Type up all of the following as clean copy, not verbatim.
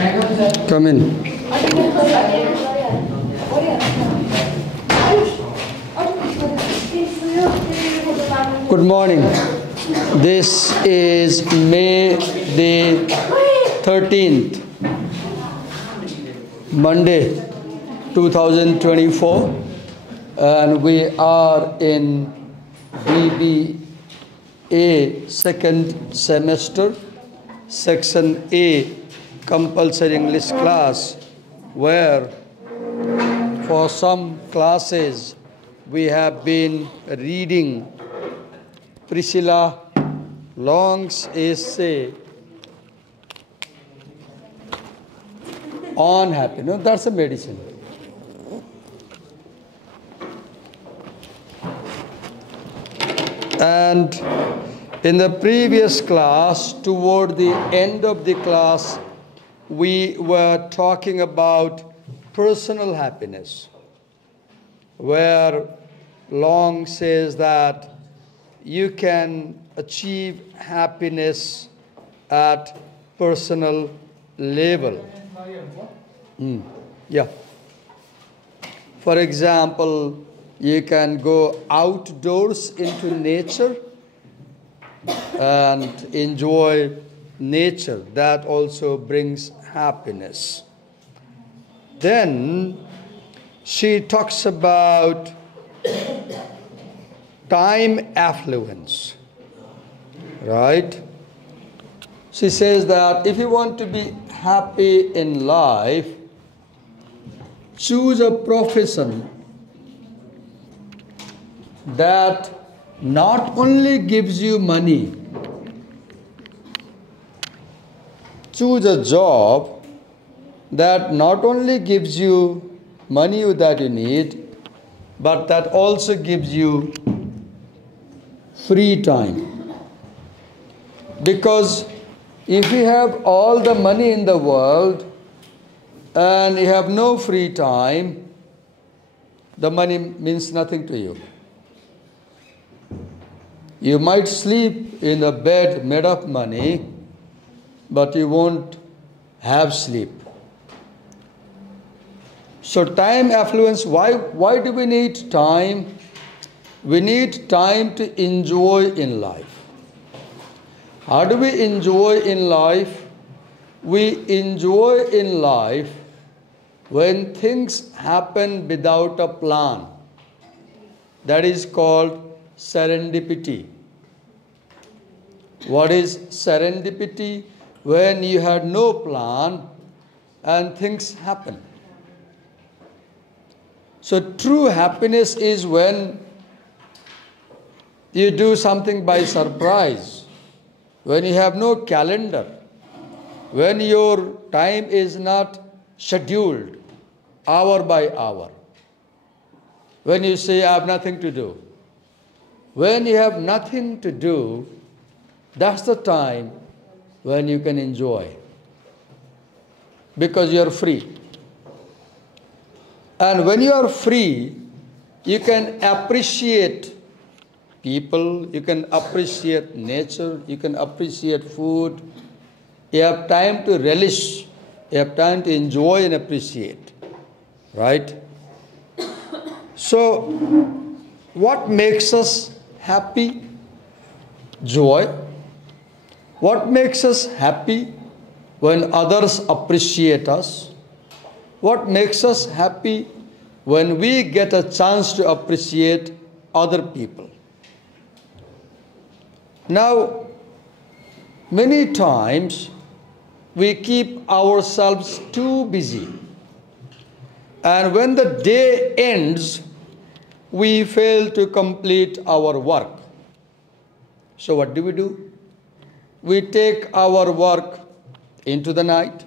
Come in. Good morning. This is May the 13th, Monday, 2024, and we are in BBA second semester, Section A, compulsory English class, where for some classes we have been reading Priscilla Long's essay on happiness. No, that's a medicine. And in the previous class, toward the end of the class, we were talking about personal happiness, where Long says that you can achieve happiness at personal level. Yeah. For example, you can go outdoors into nature and enjoy nature. That also brings happiness. Then she talks about time affluence, right? She says that if you want to be happy in life, choose a profession that not only gives you money. Choose a job that not only gives you money that you need, but that also gives you free time. Because if you have all the money in the world and you have no free time, the money means nothing to you. You might sleep in a bed made of money, but you won't have sleep. So time affluence, why do we need time? We need time to enjoy in life. How do we enjoy in life? We enjoy in life when things happen without a plan. That is called serendipity. What is serendipity? When you had no plan and things happen. So true happiness is when you do something by surprise, when you have no calendar, when your time is not scheduled hour by hour, when you say, I have nothing to do. When you have nothing to do, that's the time when you can enjoy, because you are free. And when you are free, you can appreciate people, you can appreciate nature, you can appreciate food. You have time to relish, you have time to enjoy and appreciate, right? So, what makes us happy? Joy. What makes us happy? When others appreciate us. What makes us happy? When we get a chance to appreciate other people. Now, many times we keep ourselves too busy. And when the day ends, we fail to complete our work. So what do? We take our work into the night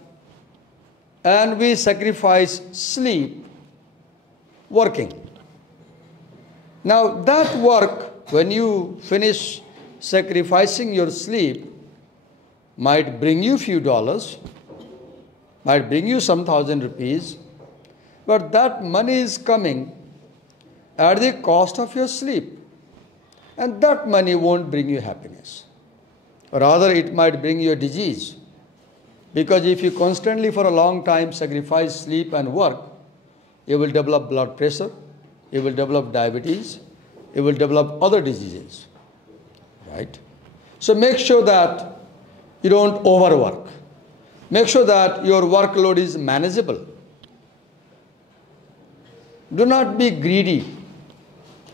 and we sacrifice sleep working. Now that work, when you finish sacrificing your sleep, might bring you few dollars, might bring you some thousand rupees, but that money is coming at the cost of your sleep. And that money won't bring you happiness. Rather, it might bring you a disease. Because if you constantly for a long time sacrifice sleep and work, you will develop blood pressure, you will develop diabetes, you will develop other diseases. Right? So make sure that you don't overwork. Make sure that your workload is manageable. Do not be greedy.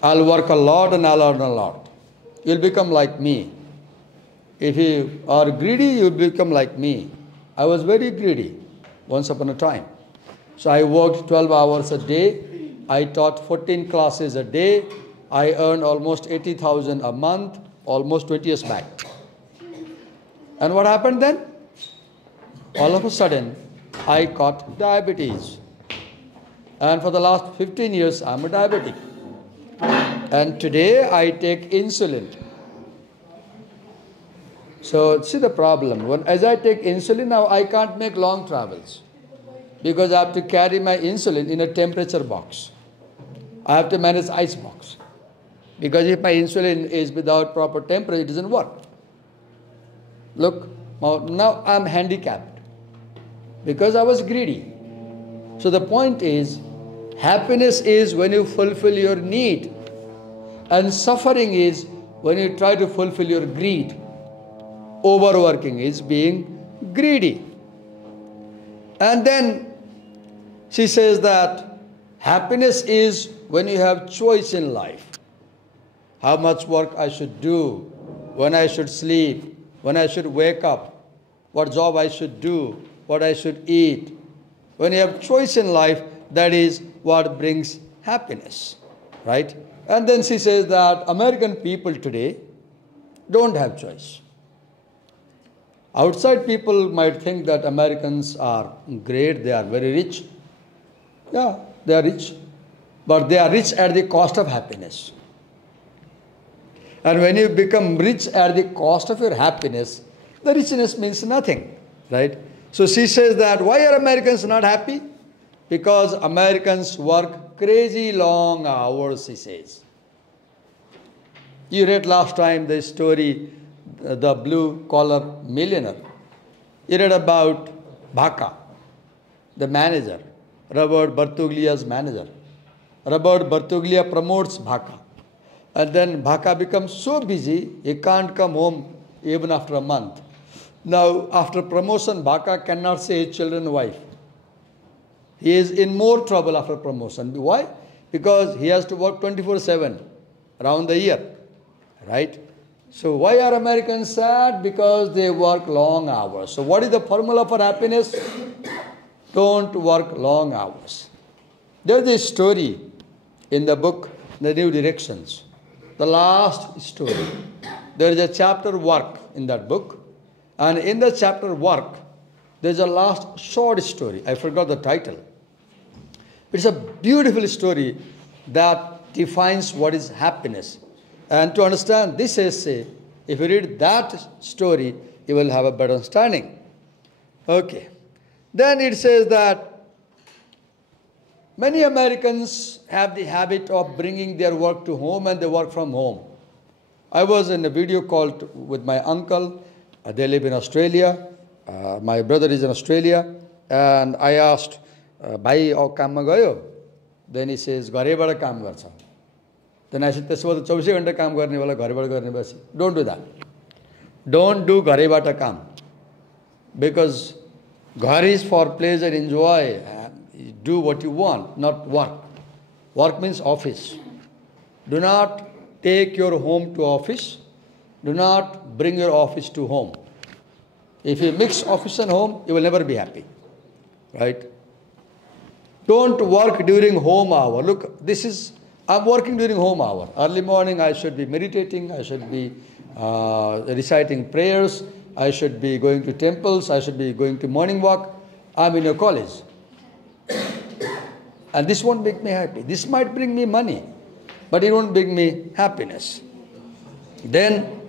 I'll work a lot and I'll earn a lot. You'll become like me. If you are greedy, you'll become like me. I was very greedy once upon a time. So I worked 12 hours a day. I taught 14 classes a day. I earned almost 80,000 a month, almost 20 years back. And what happened then? All of a sudden, I caught diabetes. And for the last 15 years, I'm a diabetic. And today, I take insulin. So, see the problem. As I take insulin now, I can't make long travels. Because I have to carry my insulin in a temperature box. I have to manage ice box. Because if my insulin is without proper temperature, it doesn't work. Look, now I'm handicapped. Because I was greedy. So the point is, happiness is when you fulfill your need. And suffering is when you try to fulfill your greed. Overworking is being greedy. And then she says that happiness is when you have choice in life. How much work I should do, when I should sleep, when I should wake up, what job I should do, what I should eat. When you have choice in life, that is what brings happiness, right? And then she says that American people today don't have choice. Outside people might think that Americans are great, they are very rich. Yeah, they are rich. But they are rich at the cost of happiness. And when you become rich at the cost of your happiness, the richness means nothing, right? So she says that why are Americans not happy? Because Americans work crazy long hours, she says. You read last time the story, the blue-collar millionaire. You read about Baca, the manager, Robert Bertuglia's manager. Robert Bertuglia promotes Baca. And then Baca becomes so busy, he can't come home even after a month. Now, after promotion, Baca cannot see his children and wife. He is in more trouble after promotion. Why? Because he has to work 24/7 around the year, right? So why are Americans sad? Because they work long hours. So what is the formula for happiness? Don't work long hours. There is a story in the book, The New Directions. The last story. There is a chapter work in that book. And in the chapter work, there is a last short story. I forgot the title. It's a beautiful story that defines what is happiness. And to understand this essay, if you read that story, you will have a better understanding. Okay. Then it says that many Americans have the habit of bringing their work to home and they work from home. I was in a video call with my uncle. They live in Australia. My brother is in Australia. And I asked, Bhai, au kamma gayo? Then he says, Ghareबाट काम गर्छ. Then I said, त्यसो भए 24 घण्टा काम गर्ने वाला घरबाट गर्ने बस. Don't do that. Don't do घरैबाट काम. Because घर is for pleasure, enjoy, do what you want, not work. Work means office. Do not take your home to office. Do not bring your office to home. If you mix office and home, you will never be happy. Right? Don't work during home hour. Look, I'm working during home hour. Early morning, I should be meditating. I should be reciting prayers. I should be going to temples. I should be going to morning walk. I'm in a college. And this won't make me happy. This might bring me money, but it won't bring me happiness. Then,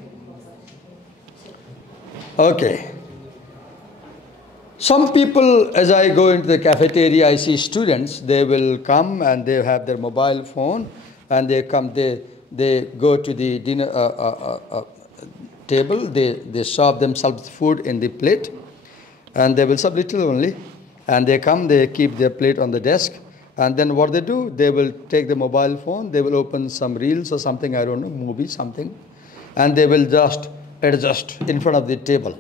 okay. Some people, as I go into the cafeteria, I see students, they will come and they have their mobile phone and they come, they go to the dinner table, they serve themselves food in the plate And they will serve little only. And they come, they keep their plate on the desk. And then what they do, they will take the mobile phone, they will open some reels or something, I don't know, movie, something. And they will just adjust in front of the table.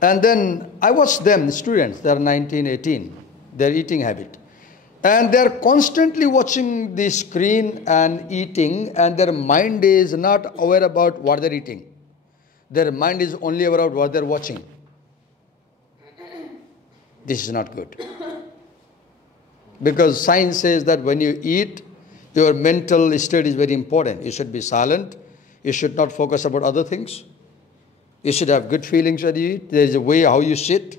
And then I watch them, students, they are 19, 18, their eating habit. And they are constantly watching the screen and eating, and their mind is not aware about what they're eating. Their mind is only aware of what they're watching. This is not good. Because science says that when you eat, your mental state is very important. You should be silent. You should not focus about other things. You should have good feelings when you eat. There is a way how you sit.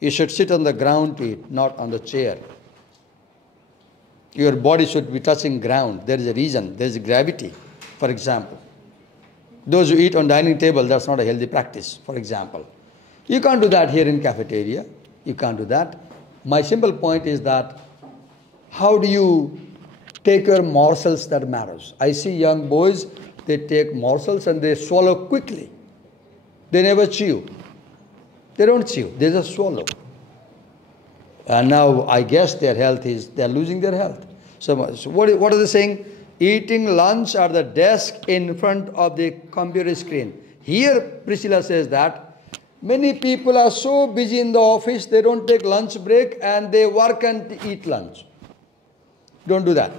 You should sit on the ground to eat, not on the chair. Your body should be touching ground. There is a reason. There is a gravity, for example. Those who eat on dining table, that's not a healthy practice, for example. You can't do that here in cafeteria. You can't do that. My simple point is that how do you take your morsels that matters? I see young boys, they take morsels and they swallow quickly. They never chew. They don't chew. They just swallow. And now I guess their health is, they're losing their health. So what are they saying? Eating lunch at the desk in front of the computer screen. Here Priscilla says that many people are so busy in the office, they don't take lunch break and they work and eat lunch. Don't do that.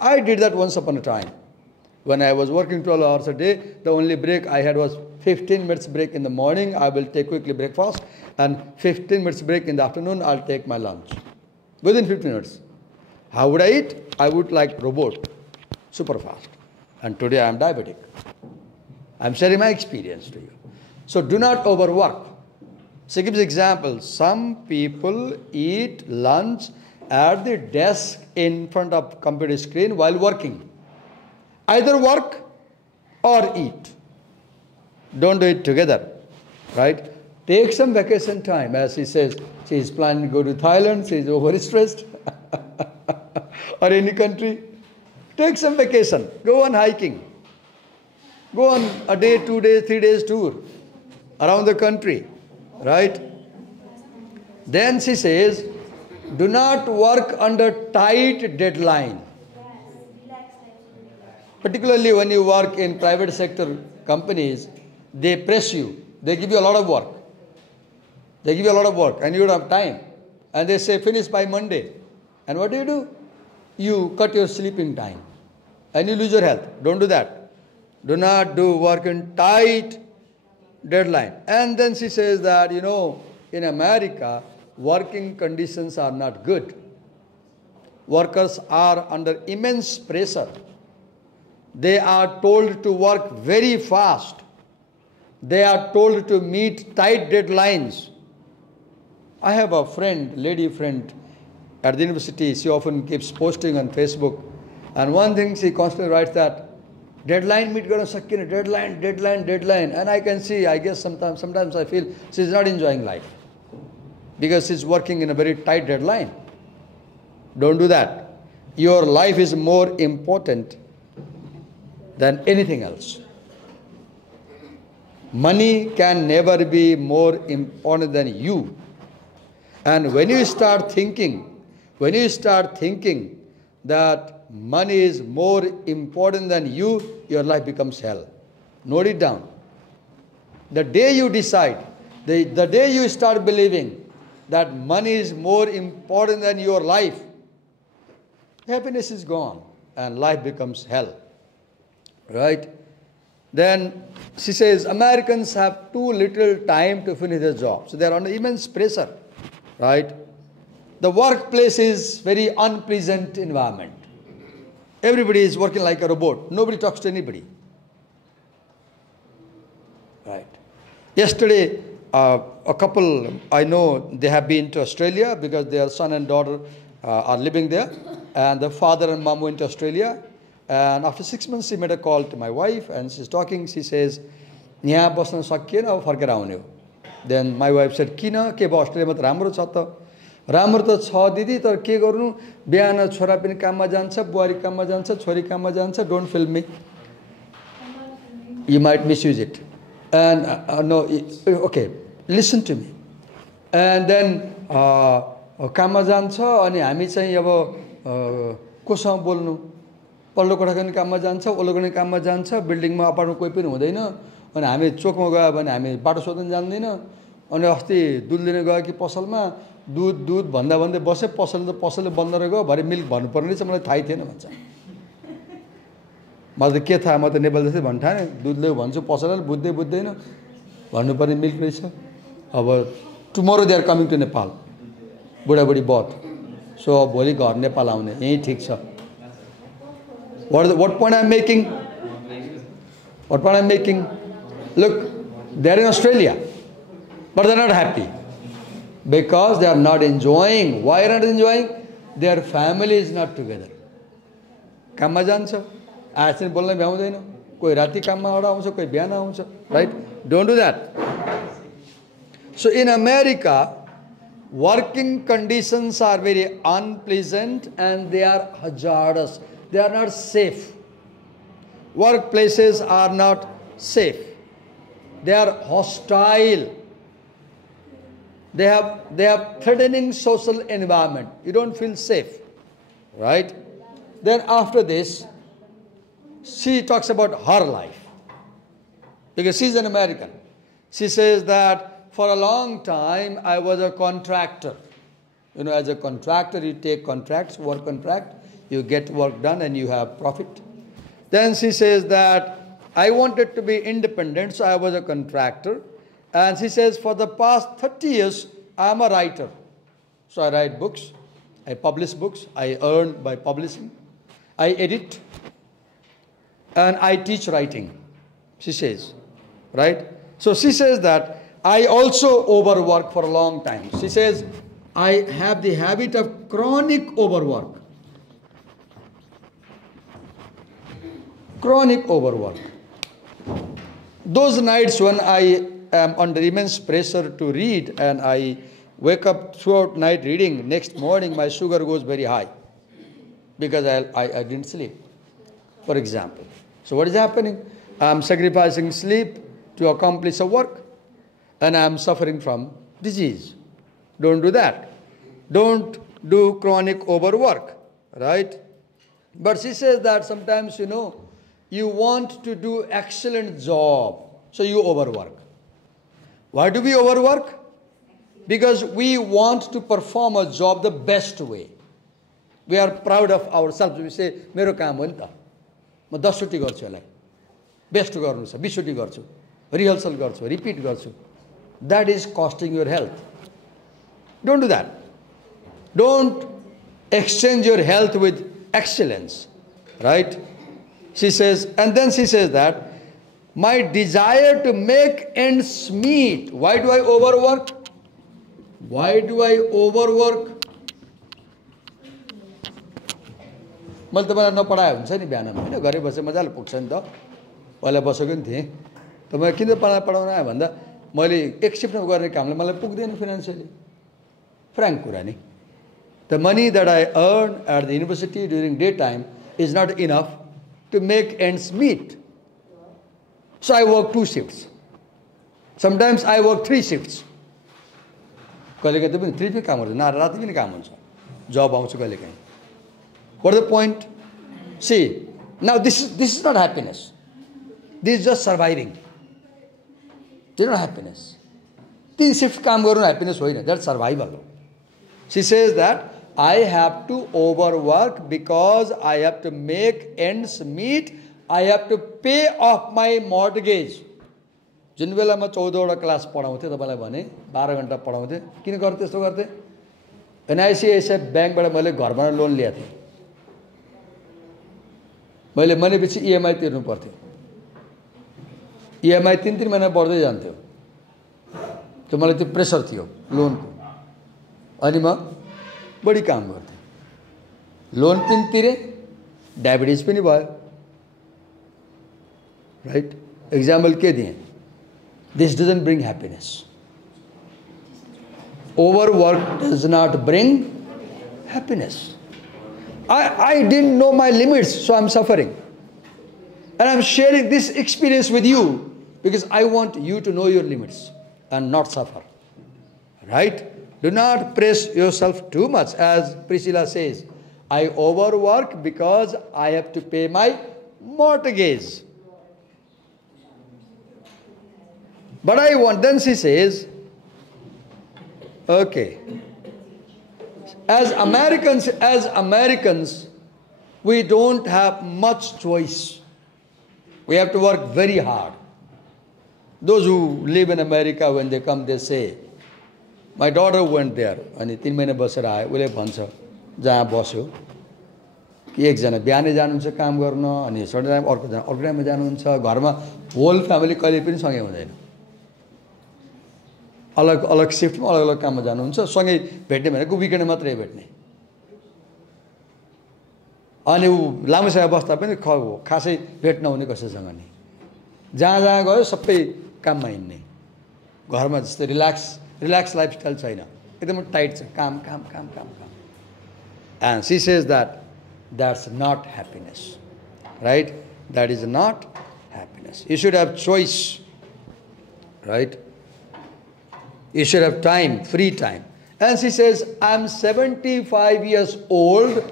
I did that once upon a time. When I was working 12 hours a day, the only break I had was 15 minutes break in the morning. I will take quickly breakfast, and 15 minutes break in the afternoon, I'll take my lunch. Within 15 minutes. How would I eat? I would like robot, super fast. And today I am diabetic. I'm sharing my experience to you. So do not overwork. So give an example. Some people eat lunch at the desk in front of computer screen while working. Either work or eat. Don't do it together, right? Take some vacation time. As he says, she is planning to go to Thailand, she is overstressed, or any country. Take some vacation. Go on hiking. Go on a day, 2 days, 3 days tour around the country, right? Then she says, do not work under tight deadline. Particularly when you work in private sector companies, they press you. They give you a lot of work. They give you a lot of work and you don't have time. And they say finish by Monday. And what do? You cut your sleeping time. And you lose your health. Don't do that. Do not do work in tight deadline. And then she says that, in America, working conditions are not good. Workers are under immense pressure. They are told to work very fast. They are told to meet tight deadlines. I have a friend, lady friend at the university. She often keeps posting on Facebook. And one thing she constantly writes that, deadline meet gonna sakkin, deadline. And I can see, I guess sometimes I feel she's not enjoying life. Because she's working in a very tight deadline. Don't do that. Your life is more important than anything else. Money can never be more important than you. And when you start thinking that money is more important than you, your life becomes hell. Note it down. The day you decide, the day you start believing that money is more important than your life, happiness is gone and life becomes hell. Right? Then she says Americans have too little time to finish their job. So they are under immense pressure. Right? The workplace is very unpleasant environment. Everybody is working like a robot. Nobody talks to anybody. Right? Yesterday, a couple, I know they have been to Australia because their son and daughter are living there. And the father and mom went to Australia. And after 6 months, she made a call to my wife and she's talking. She says, "Yaha basna sakiyen ab farkera aune ho." Then my wife said, "Kina ke ba Australia ma ta राम्रो छ त?" "राम्रो त छ दिदी, तर के गर्नु? बिहान छोरा पनि काममा जान्छ, बुहारी काममा जान्छ, छोरी काममा जान्छ. Don't film me. You might misuse it." And no, okay. Listen to me. And then काममा जान्छ अनि हामी चाहिँ अब कोसँग बोल्नु पल्लो कोठाको नि काममा जान्छ ओल्लोको नि काममा जान्छ बिल्डिङमा अपार्टमेन्ट कोही पनि हुँदैन अनि हामी चोकमा गयो भने हामी बाटो सोध्न जान्दैन अनि अस्ति दुध लिन गयो कि पसलमा दुध भन्दा भन्दै बसे पसलले बन्द रहेको भरे मिल्क भन्नुपर्ने रहेछ मलाई थाहै थिएन भन्छ मलाई त के थाहा म त नेपाल जस्तै भन्नु ठाने दुध ल्याऊ भन्छु पसलले बुझ्दैन भन्नुपर्ने मिल्क रहेछ अब tomorrow they are coming to Nepal बुढाबुढी बथ सो भोलि घर नेपाल आउने यही ठिक छ what point I'm making? What point I'm making? Look, they're in Australia, but they're not happy because they are not enjoying. Why are not enjoying? Their family is not together. काममा जान्छ आजसम्म बोल्न भ्याउँदैन कोही राति काममा आउँछ कोही बिहान आउँछ right? Don't do that. So in America, working conditions are very unpleasant and they are hazardous. They are not safe. Workplaces are not safe. They are hostile. They have threatening social environment. You don't feel safe, right? Then after this, she talks about her life. Because she's an American. She says that for a long time I was a contractor. You know, as a contractor you take contracts, work contract. You get work done and you have profit. Then she says that I wanted to be independent, so I was a contractor. And she says for the past 30 years, I am a writer. So I write books, I publish books, I earn by publishing, I edit, and I teach writing, she says, right? So she says that I also overwork for a long time. She says, I have the habit of chronic overwork. Chronic overwork. Those nights when I am under immense pressure to read and I wake up throughout night reading, next morning my sugar goes very high because I didn't sleep, for example. So what is happening? I am sacrificing sleep to accomplish a work and I am suffering from disease. Don't do that. Don't do chronic overwork, right? But she says that sometimes, you want to do excellent job, so you overwork. Why do we overwork? Because we want to perform a job the best way. We are proud of ourselves. We say, मेरो काम हो नि त म 10 चोटि गर्छु यसलाई best गर्नु छ 20 चोटि गर्छु रिहर्सल गर्छु रिपिट गर्छु. That is costing your health. Don't do that. Don't exchange your health with excellence, right? She says, and then she says that my desire to make ends meet. Why do I overwork? Why do I overwork? मैले तपाईँलाई नपढाए हुन्छ नि बिहानमा होइन घरै बसेर मजाले पुग्छ नि त पहिला बसेको नि थिएँ तपाईँ किन पढाउन आयो भन्दा मैले एक सिफ्टमा गर्ने कामले मलाई पुग्दैन फाइनेन्सियली फ्र्याङ्क कुरा नि. The money that I earn at the university during daytime is not enough to make ends meet. So I work 2 shifts. Sometimes I work 3 shifts. कहिलेकाहीँ पनि 3 पनि काम हुन्छ न राति पनि काम हुन्छ जब आउँछ कहिलेकाहीँ. What is the point? See, now this is not happiness. This is just surviving. This is not happiness. 3 shift काम गर्नु happiness होइन. That's survival. She says that I have to overwork because I have to make ends meet. I have to pay off my mortgage. जुन बेला म 14वटा class पढाउँथेँ तपाईँलाई भने 12 घण्टा पढाउँथेँ किन गर्थे त्यस्तो गर्थे एनआइसिआइसिआई ब्याङ्कबाट मैले घर बनाउन लोन लिएको थिएँ. मैले भनेपछि इएमआई तिर्नु पर्थ्यो. इएमआई 3 महिना बढ्दै जान्थ्यो. त्यो मलाई त्यो प्रेसर थियो लोनको. अनि म बढी काम गर्थेँ. लोन पनि तिरेँ डायबिटिज पनि भयो. राइट एक्जाम्पल के दिएँ? This doesn't bring happiness. Overwork does not bring happiness. I didn't know my limits, so I'm suffering. And I'm sharing this experience with you because I want you to know your limits. and not suffer. Right? Do not press yourself too much. As Priscilla says, I overwork because I have to pay my mortgage. But I want, then she says, okay, as Americans, we don't have much choice. We have to work very hard. Those who live in America, when they come, they say, my daughter went there, अनि 3 महिना बसेर आयो, उसले भन्छ जहाँ बस्यो कि एकजना बिहानै जानुहुन्छ काम गर्न, अनि सडक अर्को टाइममा जानुहुन्छ, घरमा होल फ्यामिली कहिले पनि सँगै हुँदैन, अलग अलग शिफ्टमा अलग अलग काममा जानुहुन्छ, सँगै भेट्ने भनेको विकेन्डमा मात्रै भेट्ने, अनि ऊ लामो समय बस्दा पनि खासै भेट नहुने कसैसँग नि, जहाँ जहाँ गयो सबै काममा हिँड्ने, घरमा जस्तै रिल्याक्स लाइफस्टाइल छैन, एकदम टाइट छ, काम काम काम काम काम. And she says that that's not happiness, right? That is not happiness. You should have choice, right? You should have time, free time. And she says, I'm 75 years old.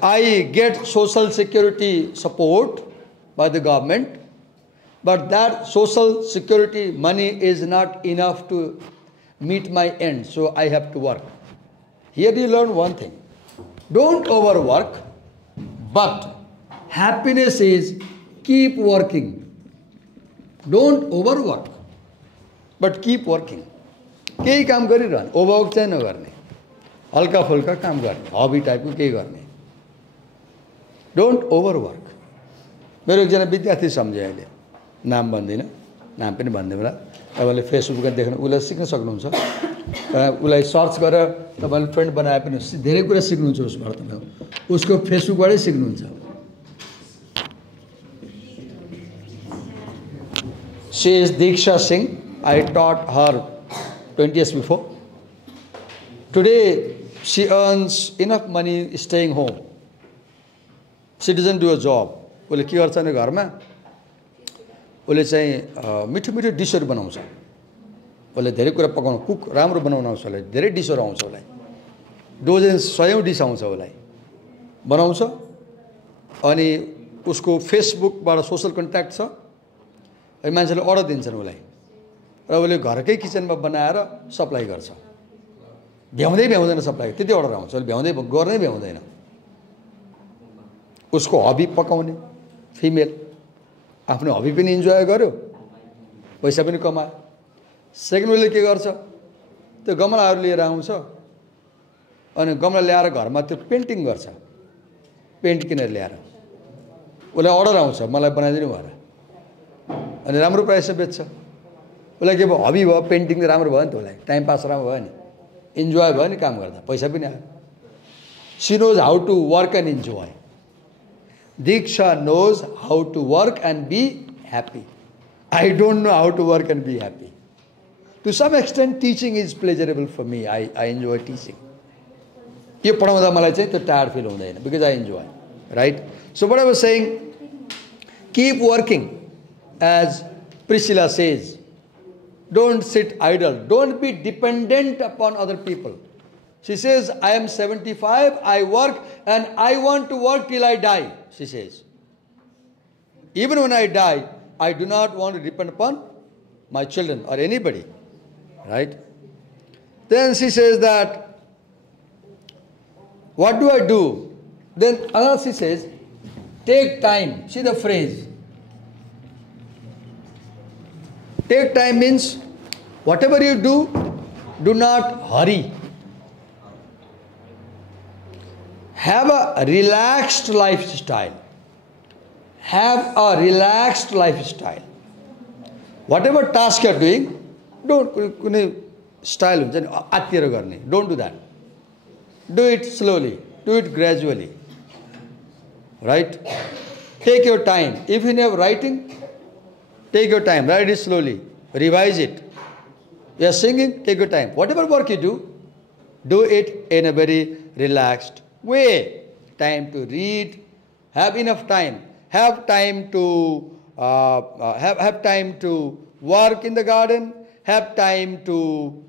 I get social security support by the government, but that social security money is not enough to meet my end, so I have to work. Here you learn one thing. Don't overwork, but happiness is keep working. Don't overwork, but keep working. केही काम गरिरहने, ओभरवर्क चाहिँ नगर्ने, हल्का फुल्का काम गर्ने, हबी टाइपको केही गर्ने. Don't overwork. मेरो एकजना विद्यार्थी सम्झे अहिले, नाम भन्दिनँ, नाम पनि भन्दैन होला, तपाईँले फेसबुकमा देख्नु, उसलाई सिक्न सक्नुहुन्छ, उसलाई सर्च गरेर तपाईँले फ्रेन्ड बनाए पनि धेरै कुरा सिक्नुहुन्छ उसबाट, तपाईँ उसको फेसबुकबाटै सिक्नुहुन्छ. She is Diksha Singh. I taught her 20 years before. Today she earns enough money staying home. She doesn't do a job. उसले के गर्छ भने घरमा उसले चाहिँ मिठो मिठो डिसहरू बनाउँछ, उसले धेरै कुरा पकाउन, कुक राम्रो बनाउन आउँछ, उसलाई धेरै डिसहरू आउँछ, उसलाई डोजेन्स 100 डिस आउँछ, उसलाई बनाउँछ. अनि उसको फेसबुकबाट सोशल कन्ट्याक्ट छ, अनि मान्छेले अर्डर दिन्छन् उसलाई, र उसले घरकै किचनमा बनाएर सप्लाई गर्छ. भ्याउँदै भ्याउँदैन सप्लाई, त्यति अर्डर आउँछ, उसले भ्याउँदै गर्नै भ्याउँदैन. उसको हबी पकाउने, फिमेल आफ्नो हबी पनि इन्जोय गर्यो, पैसा पनि कमायो. सेकेन्ड उसले के गर्छ, त्यो गमलाहरू लिएर आउँछ, अनि गमला ल्याएर घरमा त्यो पेन्टिङ गर्छ, पेन्ट किनेर ल्याएर उसलाई अर्डर आउँछ मलाई बनाइदिनु भनेर, अनि राम्रो प्राइसमा बेच्छ. उसलाई के भयो, हबी भयो, पेन्टिङ राम्रो भयो नि त, उसलाई टाइम पास राम्रो भयो नि, इन्जोय भयो नि काम गर्दा, पैसा पनि आयो. She knows how to work and enjoy. Diksha knows how to work and be happy. I don't know how to work and be happy. To some extent, teaching is pleasurable for me. I enjoy teaching. यो पढाउँदा मलाई चाहिँ त्यो tired fill हुँदैन, because I enjoy, right? So what I was saying, keep working, as Priscilla says. Don't sit idle. Don't be dependent upon other people. She says, I am 75, I work, and I want to work till I die, she says. Even when I die, I do not want to depend upon my children or anybody, right? Then she says that, what do I do? Then another she says, take time. See the phrase. Take time means, whatever you do not hurry. Have a relaxed lifestyle. Have a relaxed lifestyle. Whatever task you are doing, don't style. Don't do that. Do it slowly. Do it gradually. Right? Take your time. If you have writing, take your time. Write it slowly. Revise it. You are singing, take your time. Whatever work you do it in a very relaxed way. Time to read. Have enough time. Have time to work in the garden, have time to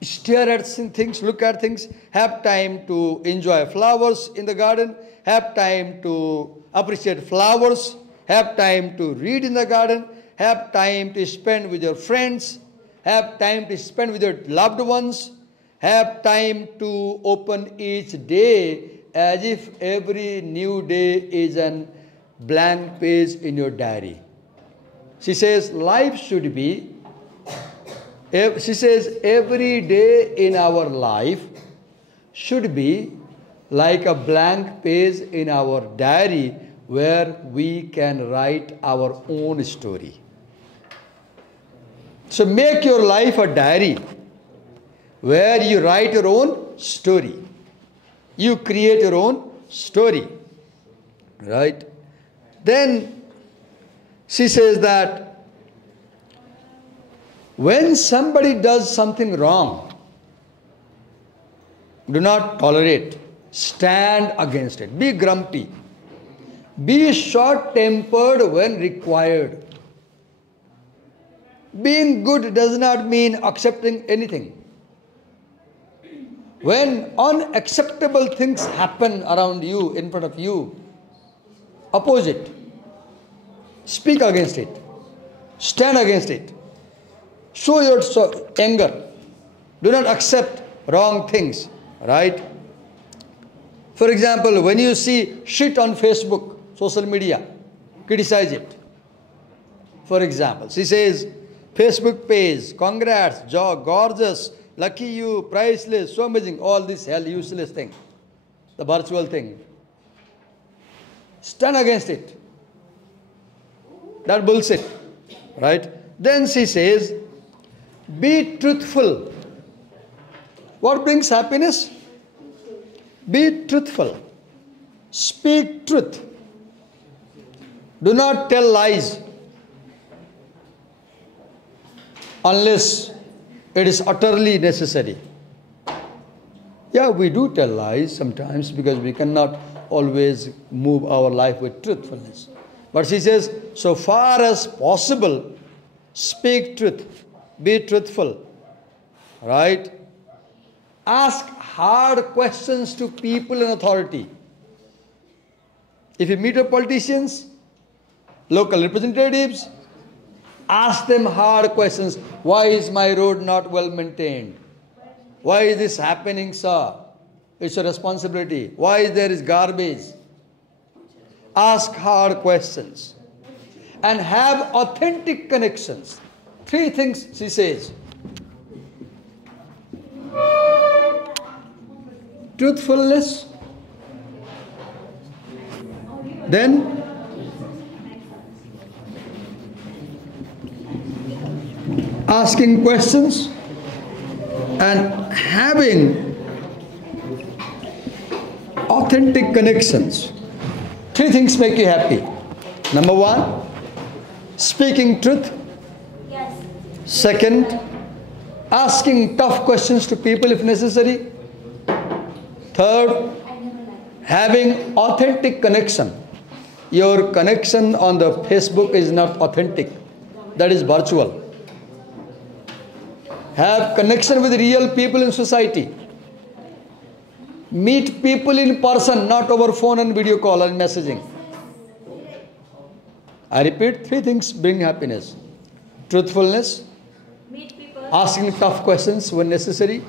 stare at things, look at things, have time to enjoy flowers in the garden, have time to appreciate flowers, have time to read in the garden, have time to spend with your friends, have time to spend with your loved ones, have time to open each day as if every new day is a blank page in your diary. She says life should be, she says every day in our life should be like a blank page in our diary where we can write our own story. So make your life a diary where you write your own story. You create your own story. Right? Then she says that when somebody does something wrong, do not tolerate. Stand against it. Be grumpy. Be short-tempered when required. Being good does not mean accepting anything. When unacceptable things happen around you, in front of you, oppose it. Speak against it. Stand against it. Show your anger. Do not accept wrong things. Right? For example, when you see shit on Facebook, social media, criticize it. For example, she says, Facebook page, congrats, gorgeous, lucky you, priceless, so amazing, all this hell useless thing, the virtual thing. Stand against it. That bullshit. Right? Then she says, be truthful. What brings happiness? Be truthful. Speak truth. Do not tell lies unless it is utterly necessary. Yeah, we do tell lies sometimes because we cannot always move our life with truthfulness. But she says, so far as possible, speak truth. Be truthful. Right? Ask hard questions to people in authority. If you meet with politicians, local representatives, ask them hard questions. Why is my road not well maintained? Why is this happening, sir? It's a responsibility. Why there is garbage? Ask hard questions. And have authentic connections. 3 things she says. Truthfulness. Then asking questions and having authentic connections. 3 things make you happy. Number 1, speaking truth. Yes. Second, asking tough questions to people if necessary. Third, having authentic connection. Your connection on the Facebook is not authentic. That is virtual. Have connection with real people in society. Meet people in person, not over phone and video call and messaging. I repeat, 3 things bring happiness. Truthfulness, Meet people. asking tough questions when necessary,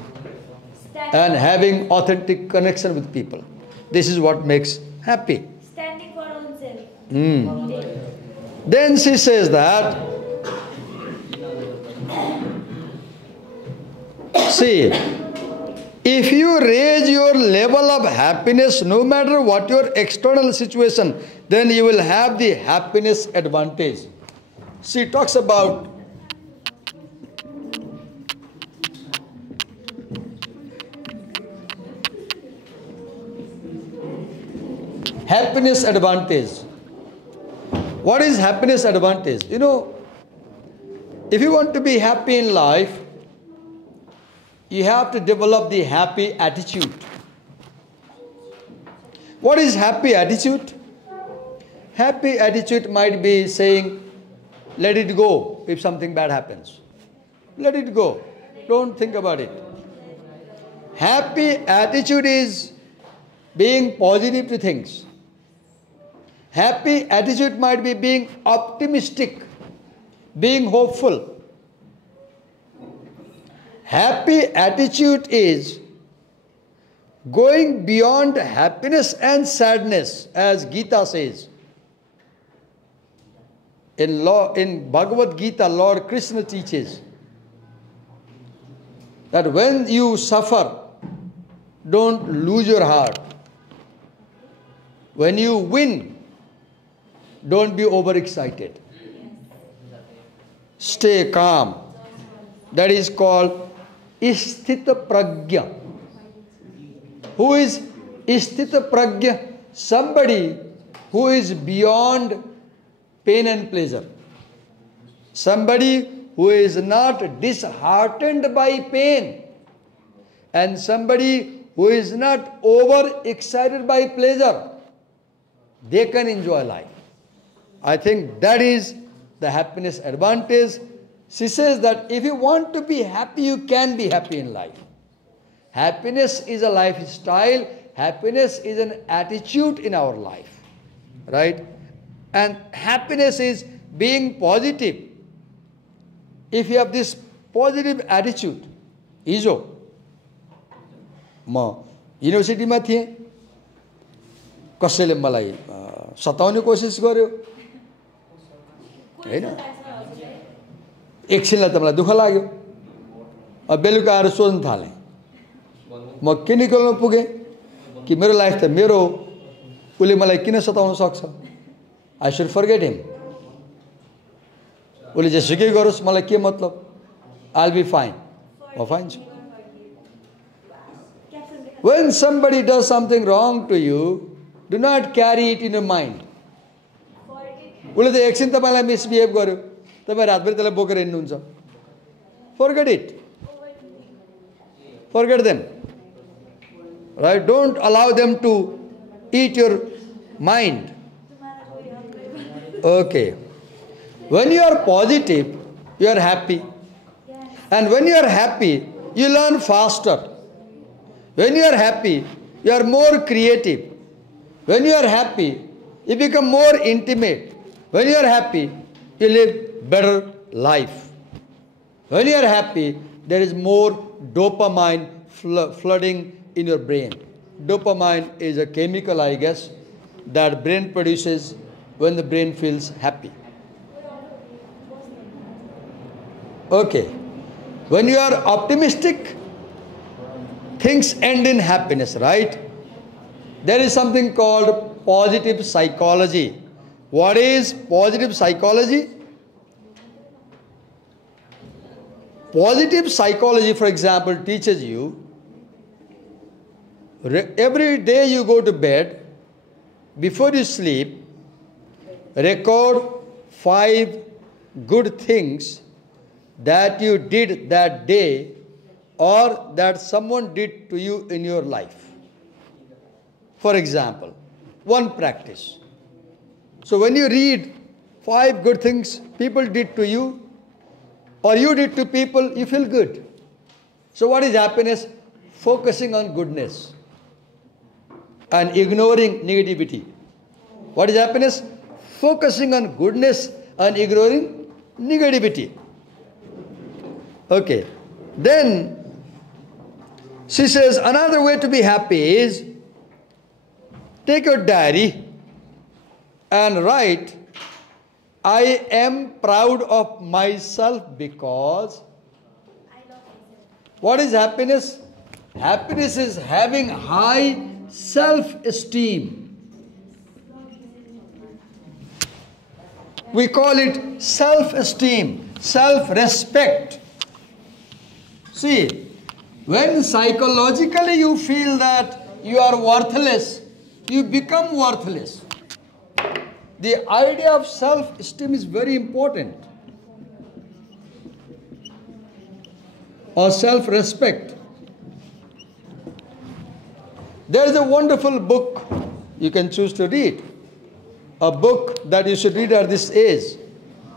and having authentic connection with people. This is what makes happy. Standing for oneself. Then she says that, see, if you raise your level of happiness, no matter what your external situation, then you will have the happiness advantage. She talks about happiness advantage. What is happiness advantage? You know, if you want to be happy in life, you have to develop the happy attitude. What is happy attitude? Happy attitude might be saying, Let it go if something bad happens. Let it go. Don't think about it. Happy attitude is being positive to things. Happy attitude might be being optimistic, being hopeful. Happy attitude is going beyond happiness and sadness, as Gita says. In Bhagavad Gita, Lord Krishna teaches that when you suffer, don't lose your heart. When you win, don't be overexcited. Stay calm. That is called Isthita Pragya. Who is Isthita Pragya? Somebody who is beyond pain and pleasure. Somebody who is not disheartened by pain. And somebody who is not overexcited by pleasure. They can enjoy life. I think that is the happiness advantage. She says that if you want to be happy, you can be happy in life. Happiness is a lifestyle. Happiness is an attitude in our life. Right? And happiness is being positive. If you have this positive attitude, हिजो म युनिभर्सिटीमा थिएँ, कसैले मलाई सताउने कोसिस गर्यो हैन, एकछिनलाई त मलाई दुःख लाग्यो। अब बेलुका आएर सोच्न थालेँ म के निकाल्न पुगेँ कि मेरो लाइफ त मेरो हो, उसले मलाई किन सताउन सक्छ। I should forget him. उसले जेसुकै गरोस् मलाई के मतलब, आई विल बी फाइन, म फाइन छु। When somebody does something wrong to you, do not carry it in your mind. उसले त एकछिन तपाईलाई मिसबिहेभ गर्यो, तपाईँ रातभरि त्यसलाई बोकेर हिँड्नुहुन्छ। Forget it. Forget them. Right? Don't allow them to eat your mind. Okay. When you are positive, you are happy. And when you are happy, you learn faster. When you are happy, you are more creative. When you are happy, you become more intimate. When you are happy, you live better life. When you are happy, there is more dopamine flooding in your brain. Dopamine is a chemical, I guess, that brain produces when the brain feels happy. Okay. When you are optimistic, things end in happiness, right? There is something called positive psychology. What is positive psychology? Positive psychology, for example, teaches you every day you go to bed, before you sleep, record 5 good things that you did that day or that someone did to you in your life. For example, one practice. So when you read 5 good things people did to you or you did to people, you feel good. So what is happiness? Focusing on goodness and ignoring negativity. What is happiness? Focusing on goodness and ignoring negativity. Okay. Then she says another way to be happy is take your diary and write, I am proud of myself because. What is happiness? Happiness is having high self-esteem. We call it self-esteem, self-respect. See, when psychologically you feel that you are worthless, you become worthless. The idea of self-esteem is very important. Or self-respect. There is a wonderful book you can choose to read. A book that you should read at this age.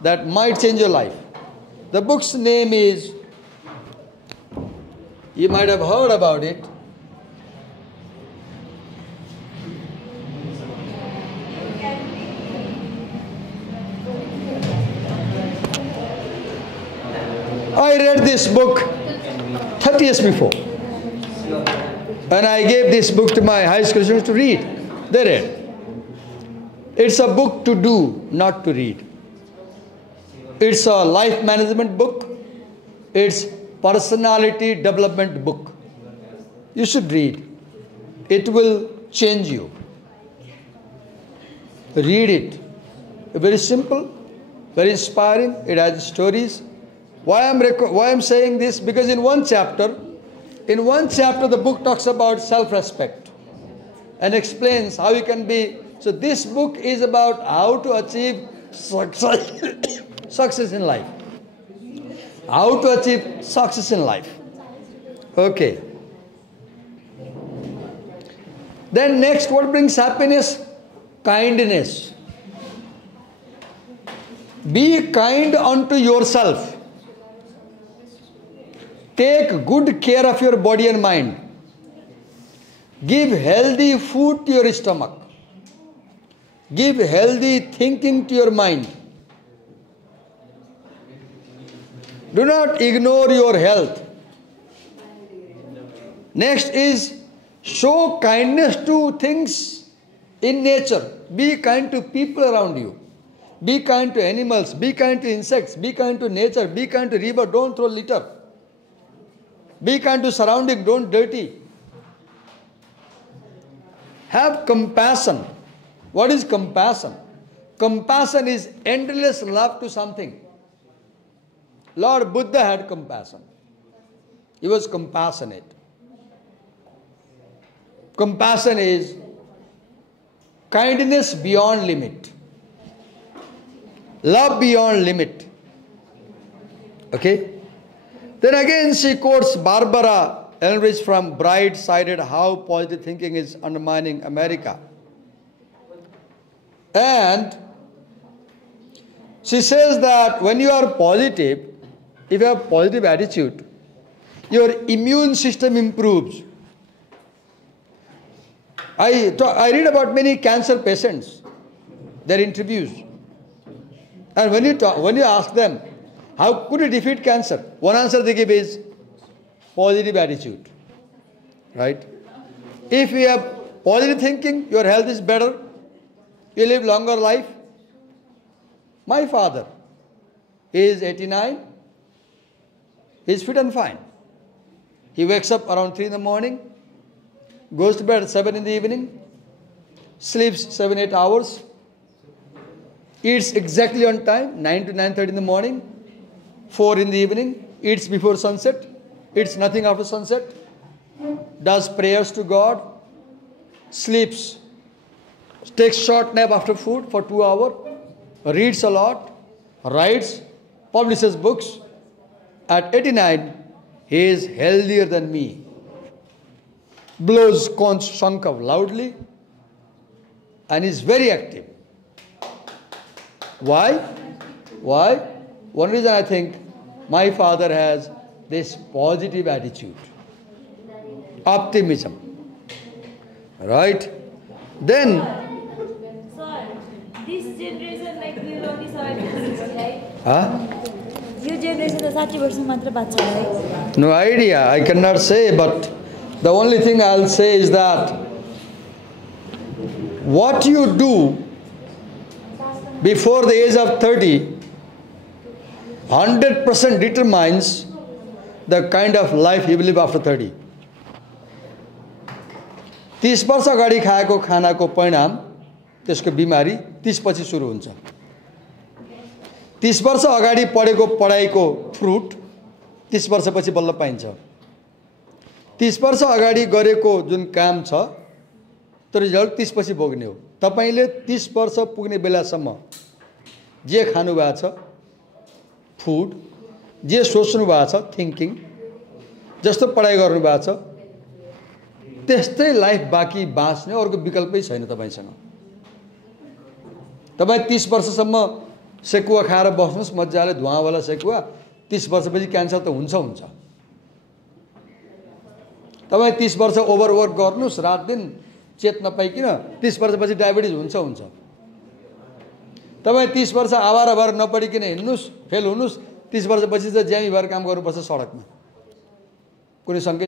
that might change your life. The book's name is, you might have heard about it. I read this book 30 years before. And I gave this book to my high school students to read. They read. It's a book to do, not to read. It's a life management book. It's personality development book. You should read. It will change you. Read it. Very simple, very inspiring. It has stories. Why I'm saying this? Because in one chapter, the book talks about self-respect and explains how you can be. So this book is about how to achieve success in life. How to achieve success in life. Okay. Then next, what brings happiness? Kindness. Be kind unto yourself. Take good care of your body and mind. Give healthy food to your stomach. Give healthy thinking to your mind. Do not ignore your health. Next is show kindness to things in nature. Be kind to people around you. Be kind to animals. Be kind to insects. Be kind to nature. Be kind to river. Don't throw litter. Be kind to surrounding, don't dirty. Have compassion. What is compassion? Compassion is endless love to something. Lord Buddha had compassion. He was compassionate. Compassion is kindness beyond limit. Love beyond limit. Okay? Then again she quotes Barbara Elrich from Bright-Sided, How Positive Thinking is Undermining America. And she says that when you are positive, if you have positive attitude, your immune system improves. I read about many cancer patients, their interviews. And when you ask them, how could you defeat cancer? One answer they give is positive attitude. Right? If you have positive thinking, your health is better, you live longer life. My father, he is 89, he is fit and fine. He wakes up around 3 in the morning, goes to bed at 7 in the evening, sleeps 7-8 hours, eats exactly on time, 9 to 9:30 in the morning, 4 in the evening, eats before sunset, eats nothing after sunset, does prayers to God, sleeps, takes short nap after food for 2 hours, reads a lot, writes, publishes books. At 89, he is healthier than me. Blows conch shankar loudly and is very active. Why? Why? One reason I think my father has this positive attitude, optimism. Right? Then, Sir, this generation like will only survive, right? huh? Your generation is 60% matra bacha, right? No idea. I cannot say, but the only thing I'll say is that what you do before the age of 30 100% determines the kind of life you will live after 30. 30 वर्ष अगाडि खाएको खानाको परिणाम त्यसको बिमारी 30 पछि सुरु हुन्छ. 30 वर्ष अगाडि पढेको पढाइको फ्रुट 30 वर्षपछि बल्ल पाइन्छ. 30 वर्ष अगाडि गरेको जुन काम छ त्यो रिजल्ट 30 पछि भोग्ने हो. तपाईले 30 वर्ष पुग्ने बेलासम्म जे खानु भएको छ फुड, जे सोच्नु भएको छ थिंकिङ, जस्तो पढाइ गर्नु भएको छ त्यस्तै लाइफ बाँकी बाँच्ने अर्को विकल्पै छैन तपाईसँग. तपाई 30 वर्षसम्म सेकुवा खाएर बस्नुहोस् मजाले धुवावाला सेकुवा 30 वर्षपछि क्यान्सर त हुन्छ हुन्छ तपाईँ 30 वर्ष ओभरवर्क गर्नुहोस् रात दिन चेत नपाइकिन 30 वर्षपछि डायबिटिज हुन्छ हुन्छ तपाईँ 30 वर्ष आवारा भएर नपढिकिन हिँड्नुहोस् फेल हुनुहोस् 30 वर्षपछि चाहिँ ज्यामी भएर काम गर्नुपर्छ सडकमा कुनै सङ्केत